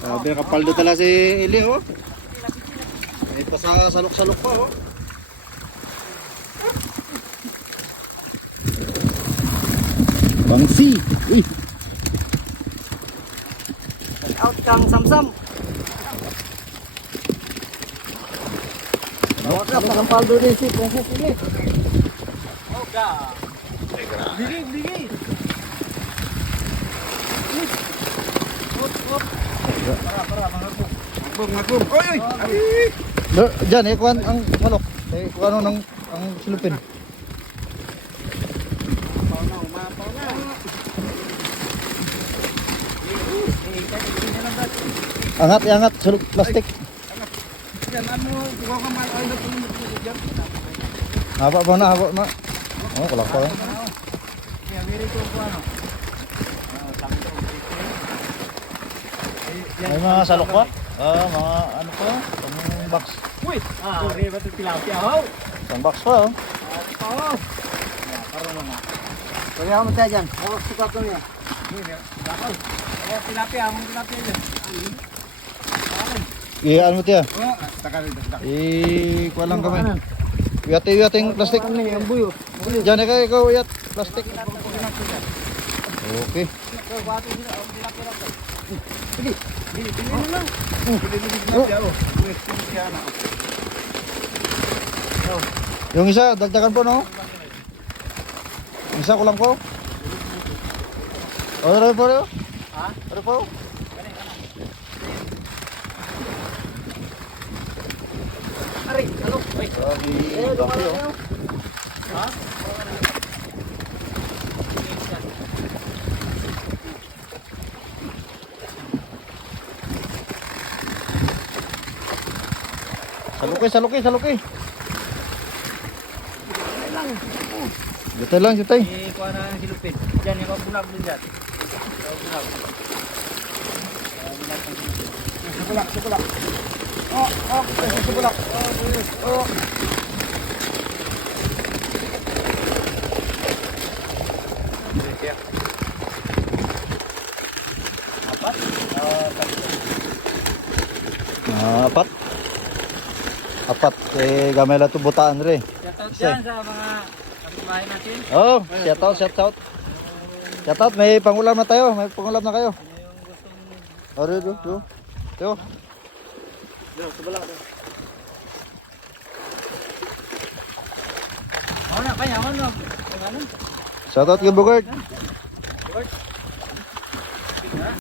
Sabi kapaldo tala si Eli oh. May pasasalok-salok pa oh. Bangsi. Uy. Out kang samsam. Awak na pakampaldo din si Princess Eli. Oh god. Bigi. Para mangagum. Oy. Diyan eh kuan ang salok. Eh kuan ang silupin. Umapaw na. Angat suluk plastik. Yan ano, kuha ka man ay diyan. Haba na. Oh, kulang pa. Ya, very good po ano. May mga salok pa? Mga ano pa? Pang box. Uy, okay ba 'to tilapia ho? Pang box pa oh. Oo. Karon na. Kaya mo tayo dyan. Sukat ko niya. Bakal. Tilapia, among tilapia dyan. Iyaan mo tiya. Takal. Kuha lang kami. Iyat-iyating plastik. Ang buyo. Diyan ka ikaw iyat plastik. Okay. Yung isa, dagdagan po no? Yung isa kulang po? Ano po rin? Ha? Ano po? Ari, ano? Grabe, oh. Ha? Saluki. Dito lang, Jutay. Kuha na ang silupin. Diyan, yung bulag din dyan. Sukulak. Sukulak. Apat. Gamay lang ito butaan rin. Shoutout dyan sa mga kapitbahay natin. Oh, shout out. Shout out, may pangulam na tayo. May pangulam na kayo. Ano yung gustong... Teo. Subalak. Ano na, kaya ano? Shout out kay Bugard. Bugard.